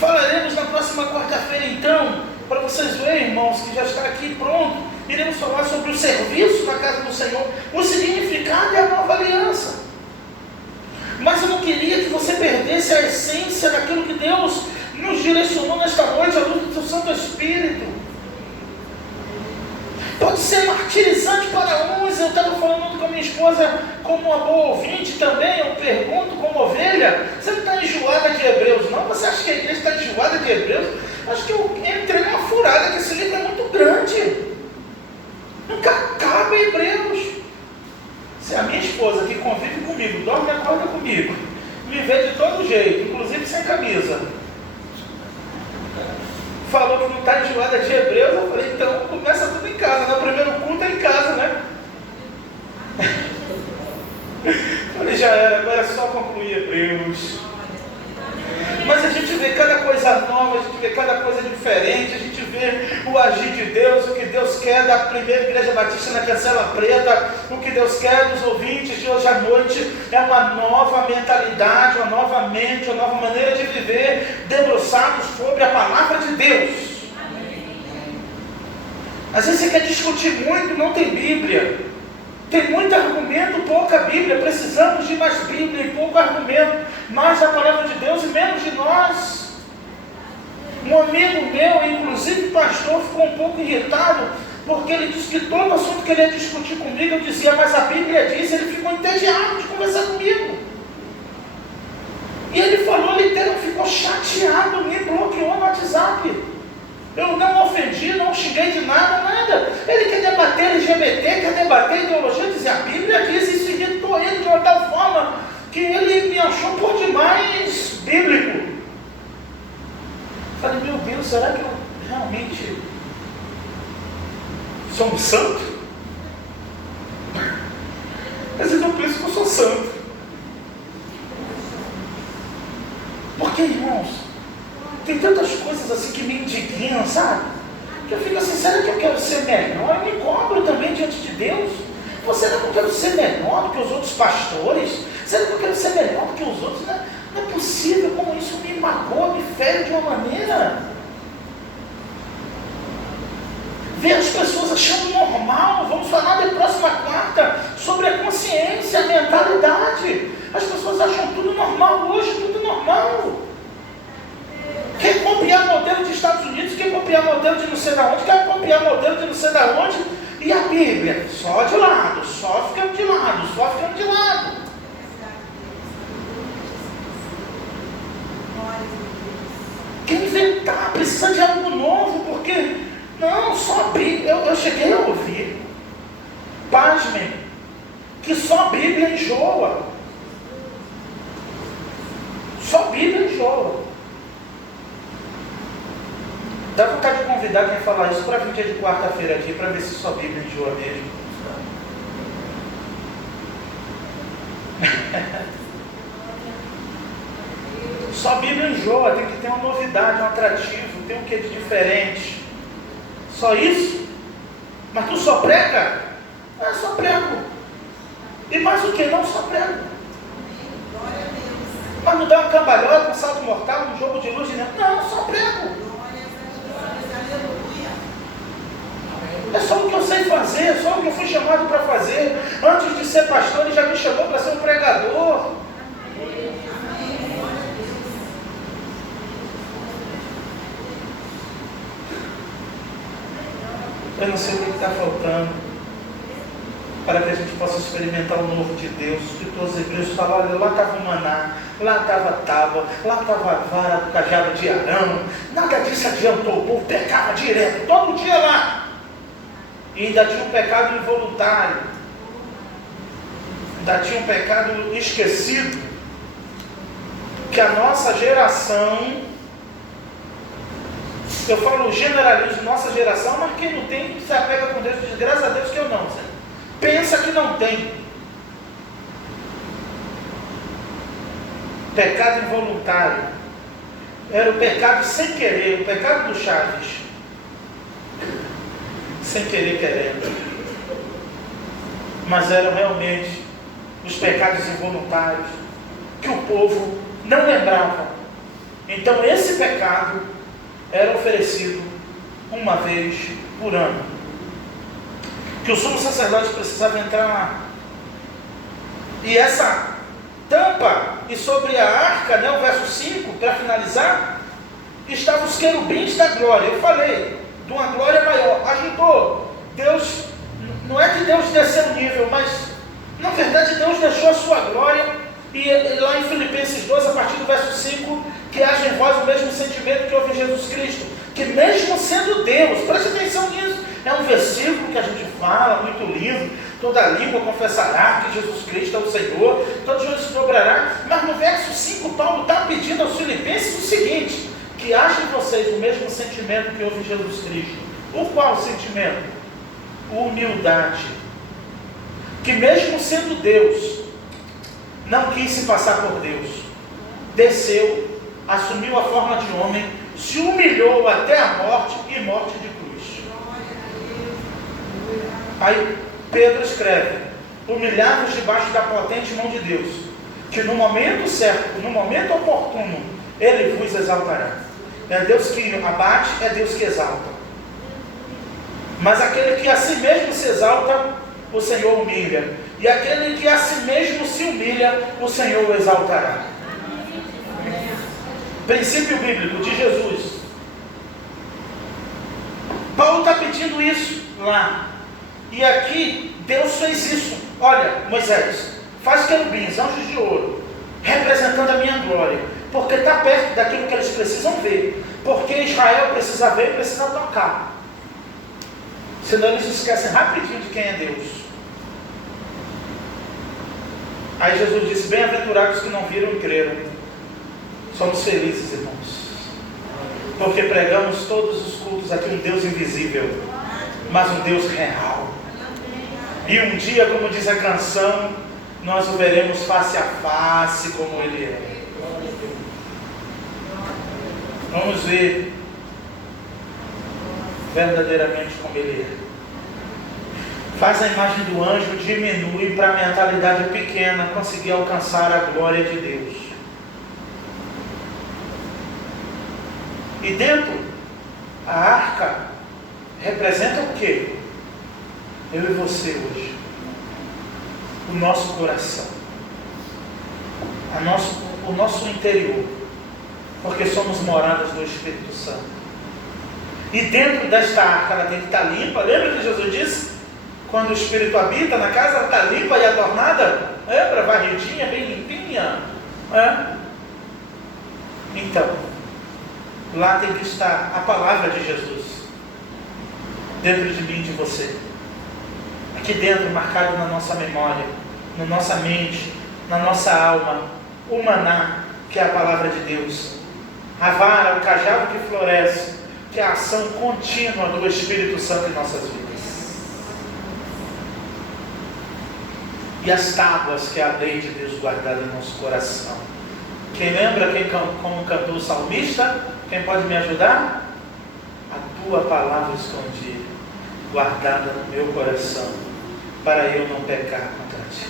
Falaremos na próxima quarta-feira, então, para vocês verem, irmãos, que já está aqui pronto. Iremos falar sobre o serviço na casa do Senhor, o significado e a nova aliança. Mas eu não queria que você perdesse a essência daquilo que Deus nos direcionou nesta noite, à luz do seu Santo Espírito. Pode ser marcado martirizante para uns. Eu estava falando com a minha esposa, como uma boa ouvinte também, eu pergunto como ovelha, você não está enjoada de Hebreus, não? Você acha que a igreja está enjoada de Hebreus? Acho que eu entrei numa furada, que esse livro é muito grande. Nunca acaba Hebreus. Se a minha esposa, que convive comigo, dorme e acorda comigo, me vê de todo jeito, inclusive sem camisa, falou que não está enjoada de Hebreus, eu falei, então começa tudo em casa, no primeiro culto é em casa, né? Falei, já era, agora é só concluir Hebreus. Mas a gente vê cada coisa nova, a gente vê cada coisa diferente, a gente vê o agir de Deus, o que Deus quer da primeira igreja batista na Cancela Preta, o que Deus quer dos ouvintes de hoje à noite é uma nova mentalidade, uma nova mente, uma nova maneira de viver, debruçados sobre a palavra de Deus. Às vezes você quer discutir muito, não tem Bíblia. Tem muito argumento, pouca Bíblia. Precisamos de mais Bíblia e pouco argumento. Mais da palavra de Deus e menos de nós. Um amigo meu, inclusive pastor, ficou um pouco irritado, porque ele disse que todo assunto que ele ia discutir comigo, eu dizia, mas a Bíblia diz, ele ficou entediado de conversar comigo. E ele falou, literalmente, ficou chateado, me bloqueou no WhatsApp. Eu não ofendi, não xinguei de nada. Ele quer debater LGBT, quer debater ideologia, dizer, a Bíblia diz, isso irritou ele de uma tal forma que ele me achou por demais bíblico. Falei, meu Deus, será que eu realmente sou um santo? Às vezes eu penso que eu sou santo. Porque, irmãos, tem tantas coisas assim que me indignam, sabe? Que eu fico assim, será que eu quero ser melhor? Eu me cobro também diante de Deus. Será que eu quero ser melhor do que os outros pastores? Será que eu quero ser melhor do que os outros? Não é possível como isso me magoa, me fere de uma maneira. Ver as pessoas achando normal, vamos falar da próxima quarta, sobre a consciência, a mentalidade. As pessoas acham tudo normal hoje, tudo normal. Quer copiar modelo dos Estados Unidos, quer copiar modelo de não sei da onde, quer copiar modelo de não sei da onde, e a Bíblia? Só de lado, só ficando de lado, só ficando de lado. Quer inventar, precisa de algo novo, porque não, só a Bíblia. Eu cheguei a ouvir, pasmem, que só a Bíblia enjoa. Só a Bíblia enjoa. Dá vontade de convidar quem falar isso para vir dia de quarta-feira aqui, para ver se sua Bíblia enjoa mesmo. Só a Bíblia enjoa, tem que ter uma novidade, um atrativo, tem um que de diferente. Só isso? Mas tu só prega? Ah, só prego. E mais o que? Não, só prego. Mas não dá uma cambalhota, um salto mortal, um jogo de luz de dentro? Não, só prego. É só o que eu sei fazer, é só o que eu fui chamado para fazer. Antes de ser pastor, ele já me chamou para ser um pregador. Eu não sei o que está faltando para que a gente possa experimentar o novo de Deus. Os escritores hebreus falam, olha, lá estava o maná, lá estava a tábua, lá estava a vara do cajado de Arão. Nada disso adiantou, o povo pecava direto, todo dia lá. E ainda tinha um pecado involuntário. Ainda tinha um pecado esquecido. Que a nossa geração, eu falo generalizo nossa geração, mas quem não tem se apega com Deus, diz graças a Deus que eu não. Pensa que não tem. Pecado involuntário. Era o pecado sem querer, o pecado do Chaves. Sem querer, querendo. Mas eram realmente os pecados involuntários que o povo não lembrava. Então esse pecado era oferecido uma vez por ano. Que o sumo sacerdote precisava entrar lá. E essa tampa, e sobre a arca, né, o verso 5, para finalizar, estavam os querubins da glória. Eu falei de uma glória maior. Ajudou. Deus Não é que Deus desceu o nível, mas na verdade Deus deixou a sua glória. E lá em Filipenses 2, a partir do verso 5, que haja em vós o mesmo sentimento que houve em Jesus Cristo, que mesmo sendo Deus, preste atenção nisso, é um versículo que a gente fala, muito lindo, toda língua confessará que Jesus Cristo é o Senhor, todo joelho se dobrará, mas no verso 5 Paulo está pedindo aos Filipenses o seguinte, que haja em vocês o mesmo sentimento que houve em Jesus Cristo. O qual sentimento? Humildade, que mesmo sendo Deus, não quis se passar por Deus, desceu, assumiu a forma de homem, se humilhou até a morte e morte de cruz. Aí Pedro escreve: humilhar-vos debaixo da potente mão de Deus, que no momento certo, no momento oportuno, Ele vos exaltará. É Deus que abate, é Deus que exalta. Mas aquele que a si mesmo se exalta, o Senhor humilha. E aquele que a si mesmo se humilha, o Senhor o exaltará. Princípio bíblico de Jesus. Paulo está pedindo isso lá. E aqui, Deus fez isso. Olha, Moisés, faz querubins, anjos de ouro, representando a minha glória. Porque está perto daquilo que eles precisam ver. Porque Israel precisa ver e precisa tocar. Senão eles esquecem rapidinho de quem é Deus. Aí Jesus disse: bem-aventurados que não viram e creram. Somos felizes, irmãos, porque pregamos todos os cultos aqui um Deus invisível, mas um Deus real. E um dia, como diz a canção, nós o veremos face a face como Ele é. Vamos ver verdadeiramente como Ele é. Faz a imagem do anjo diminuir para a mentalidade pequena conseguir alcançar a glória de Deus. E dentro, a arca representa o quê? Eu e você hoje. O nosso coração. O nosso interior. Porque somos moradas do Espírito Santo. E dentro desta arca ela tem que estar limpa. Lembra que Jesus disse? Quando o Espírito habita na casa, ela está limpa e adornada. Lembra? Varridinha, bem limpinha. Então, lá tem que estar a palavra de Jesus. Dentro de mim e de você. Aqui dentro, marcado na nossa memória, na nossa mente, na nossa alma. O maná, que é a palavra de Deus. A vara, o cajado que floresce, que é a ação contínua do Espírito Santo em nossas vidas. E as tábuas, que é a lei de Deus guardada em nosso coração. Quem lembra como cantou o salmista? Quem pode me ajudar? A tua palavra escondida, guardada no meu coração, para eu não pecar contra ti.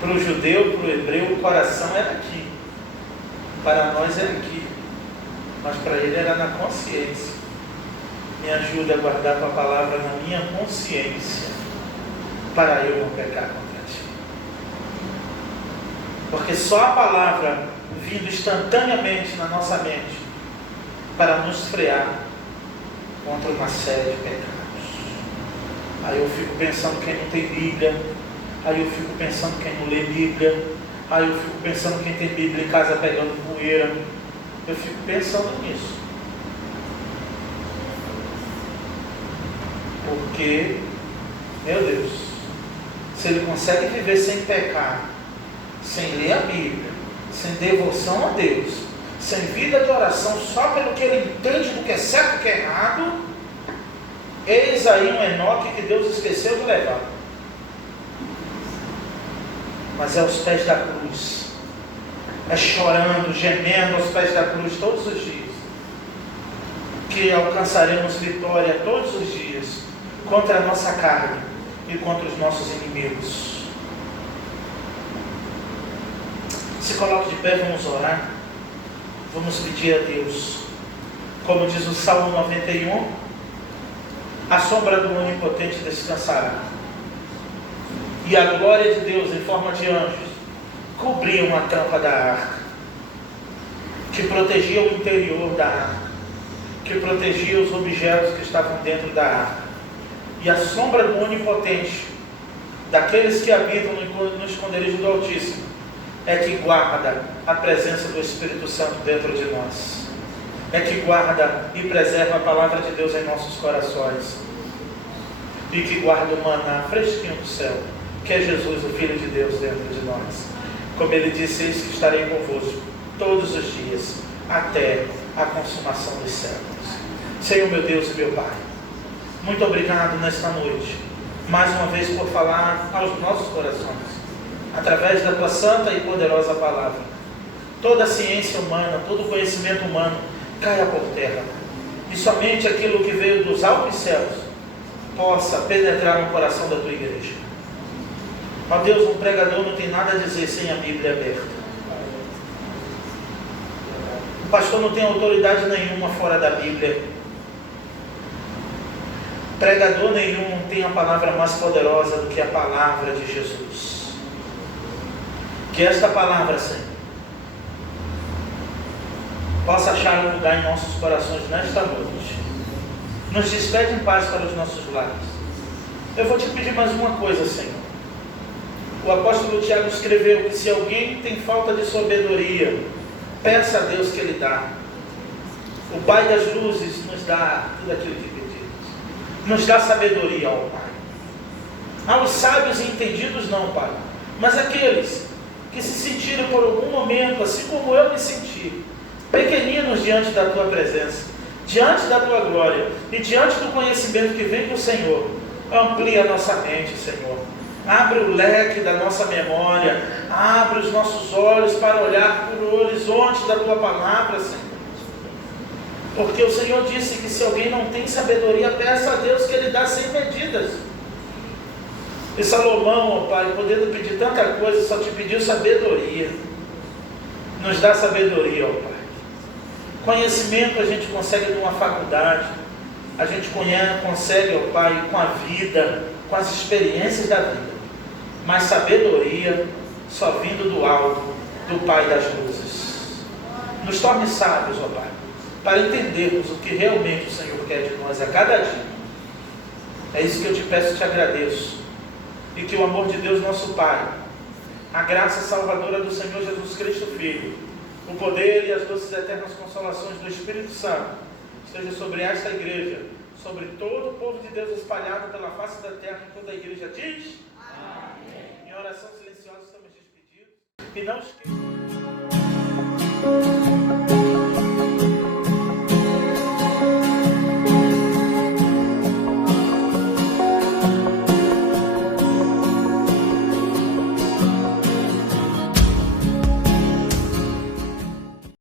Para o judeu, para o hebreu, o coração era aqui. Para nós é aqui. Mas para ele era na consciência. Me ajuda a guardar a tua palavra na minha consciência, para eu não pecar contra ti. Porque só a palavra vindo instantaneamente na nossa mente para nos frear contra uma série de pecados. Aí eu fico pensando quem não tem Bíblia, aí eu fico pensando quem não lê Bíblia, aí eu fico pensando quem tem Bíblia em casa pegando poeira. Eu fico pensando nisso. Porque, meu Deus, se ele consegue viver sem pecar, sem ler a Bíblia, sem devoção a Deus, sem vida de oração, só pelo que ele entende do que é certo e do que é errado, eis aí um Enoque que Deus esqueceu de levar. Mas é aos pés da cruz, é chorando, gemendo aos pés da cruz todos os dias, que alcançaremos vitória todos os dias contra a nossa carne e contra os nossos inimigos. Se coloque de pé, vamos orar. Vamos pedir a Deus. Como diz o Salmo 91, a sombra do Onipotente descansará. E a glória de Deus em forma de anjos cobriam a tampa da arca, que protegia o interior da arca, que protegia os objetos que estavam dentro da arca. e a sombra do Onipotente, daqueles que habitam no esconderijo do Altíssimo, é que guarda a presença do Espírito Santo dentro de nós. É que guarda e preserva a palavra de Deus em nossos corações. E que guarda o maná fresquinho do céu, que é Jesus, o Filho de Deus, dentro de nós. Como ele disse, eis que estarei convosco todos os dias, até a consumação dos séculos. Senhor meu Deus e meu Pai, muito obrigado nesta noite, mais uma vez por falar aos nossos corações, através da Tua santa e poderosa palavra. Toda a ciência humana, todo o conhecimento humano caia por terra, e somente aquilo que veio dos altos céus possa penetrar no coração da Tua igreja. Ó Deus, um pregador não tem nada a dizer sem a Bíblia aberta. O pastor não tem autoridade nenhuma fora da Bíblia. Pregador nenhum não tem a palavra mais poderosa do que a palavra de Jesus. Que esta palavra, Senhor, possa achar um lugar em nossos corações nesta noite. Nos despede em paz para os nossos lares. Eu vou te pedir mais uma coisa, Senhor. O apóstolo Tiago escreveu que se alguém tem falta de sabedoria, peça a Deus que Ele dá. O Pai das luzes nos dá tudo aquilo que pedimos. Nos dá sabedoria, ó Pai. Aos sábios e entendidos não, Pai. Mas aqueles que se sentiram por algum momento, assim como eu me senti, pequeninos diante da Tua presença, diante da Tua glória e diante do conhecimento que vem do Senhor, amplia a nossa mente, Senhor. Abre o leque da nossa memória, abre os nossos olhos para olhar para o horizonte da Tua palavra, Senhor. Porque o Senhor disse que se alguém não tem sabedoria, peça a Deus que Ele dá sem medidas. E Salomão, ó Pai, podendo pedir tanta coisa, só te pediu sabedoria. Nos dá sabedoria, ó Pai. Conhecimento a gente consegue numa faculdade, a gente consegue, ó Pai, com a vida, com as experiências da vida. Mas sabedoria só vindo do alto, do Pai das luzes. Nos torne sábios, ó Pai, para entendermos o que realmente o Senhor quer de nós a cada dia. É isso que eu te peço e te agradeço. E que o amor de Deus, nosso Pai, a graça salvadora do Senhor Jesus Cristo, Filho, o poder e as doces eternas consolações do Espírito Santo, esteja sobre esta igreja, sobre todo o povo de Deus espalhado pela face da terra, em toda a igreja diz: amém. Em oração silenciosa estamos despedidos. E não esqueça.